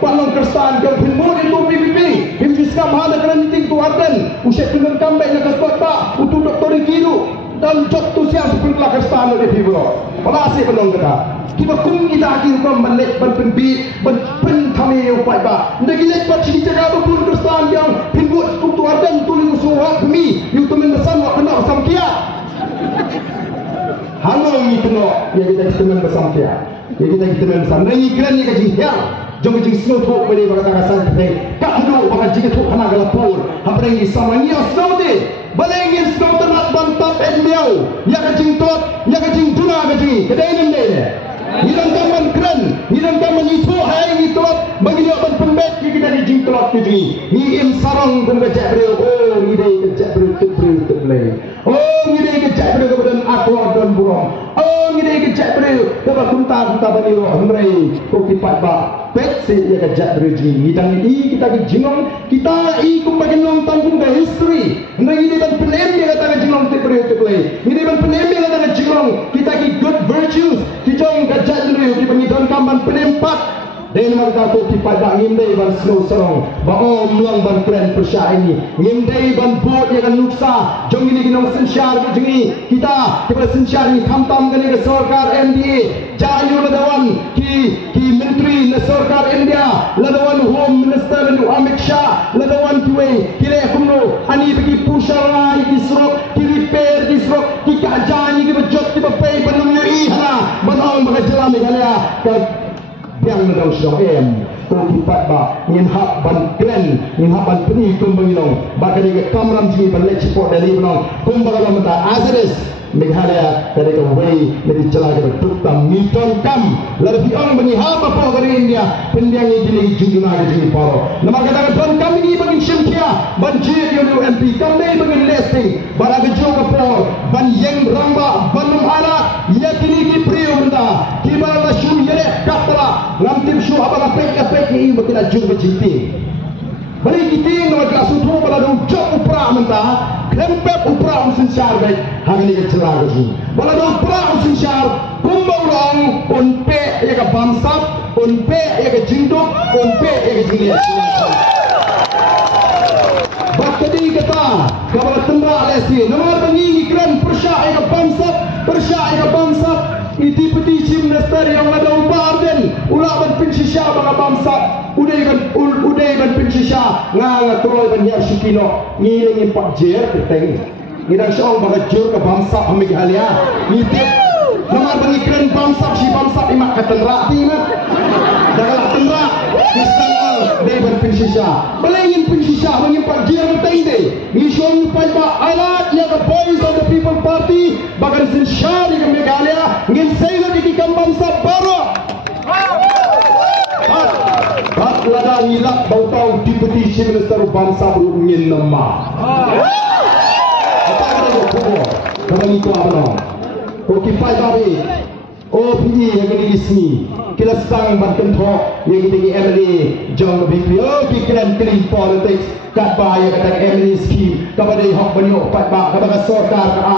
palong kerstaan yang pinmur itu PPP himfiskam hada kena meeting tu aten usai pengen kambek nak kota untuk doktor kiru dan jok tu siang seperti lah kerstaan oleh pibro palasi penong kata kita kum kita akhir kom balik berpenbi berpentami upai ba ndegilet bat sini jaga pun kerstaan yang pinmur tu aten tulis surat kami you temen besan wak kena samkia hanong itu no ya kita temen besan kia ya kita temen besan nai kran ni kajing hiang jom kajing snow tu beli bakal kasan kita kak dulu bakal jika tu kena galapur apa yang sama ni snow de balengin snow tenat bantap enmiau ya kajing tot ya kajing tuna kajing kedai nende hilang taman kran hilang taman itu hai itu bagi dia berpembet kita di jing telot kajing ni im sarong pun kejap beri oh ni dai kejap beri teblai oh ni dai kejap beri kemudian aku dan burung oh ni dai kejap beri dapat kunta bani roh mrei ko kipat ba pet se ya kejap beri jing hidang i kita ke jingong kita i kum bagi long tanggung ke history ngai ni ban penem dia kata jingong te beri teblai ni ban penem dia kata jingong kita ki good virtues kijong kejap beri ki pengidon kamban penempat dan mereka tu kipat dak ngimdai ban snow serong ba om long ban kren persya ini ngimdai ban bot ya kan nuksa jong ini kinong sensyar ke jengi kita sensyar ni kamtam kali ke sarkar MDA jayu ladawan ki menteri na sarkar India ladawan home minister nu Amit Shah ladawan kiwe kile kumno ani bagi pusharai ki srok ki repair ki srok ki kajani ki bejot ki bapai banamnya ihna ban om bagajalan kaliya yang nadang sedang ko kipat ba ngin hak ban kren ngin hak ban peni kumbangilong bakal ke kamram ji ban lek support dari benong kumbalam ta azares Meghalaya dari ke way dari celah ke tukam miton kam lalu orang bani haba po dari India pendiang ini dili juduna ke jini paro nama kata don kami ini bagi syamkia ban jir yo MP kami bagi listing bara ke jo po ban yang ramba ban ala ya kini ki priyo benda ki bala shu yele kapala ngam tim shu abala pek ni bakila jur ke jiti bari kita nama kelas utro bala do job upra menta krempep upra sensyar baik hari ni celah ke bala do upra sensyar kumbau long unpe ya ke bamsap unpe ya ke jinduk unpe ya ke jinglia bakadi kata kabala tembak lesi nomor bengi kran persya ya ke bamsap iti peti chief minister yang ada upah arden ulah ban pinsisya bala bamsap udai ban pinsisya ngala troy ban yar sukino ngiling impak jer peteng ngidang syong baga jur ke bamsap amik halia ngitip nomor bengi kran bamsap si bamsap imak katenrak timat dagalak tenrak istangal dai ban pinsisya balengin pinsisya mengimpak jer peteng de ngisyong pajba alat ya ke boys of the people party bagan sinsyari ke Meghalaya ngin sayo di kambang sabaro bat lada ngilak bau tau deputy chief minister bangsa baru ngin nama apa kata tu kubo kalau itu apa no okipai babi OPE yang kini disini kita sedang berkentok yang tinggi MLA John Bikri keren clean politics kat bahaya kata MLA scheme kepada hak banyok pat bak kepada sarkar ai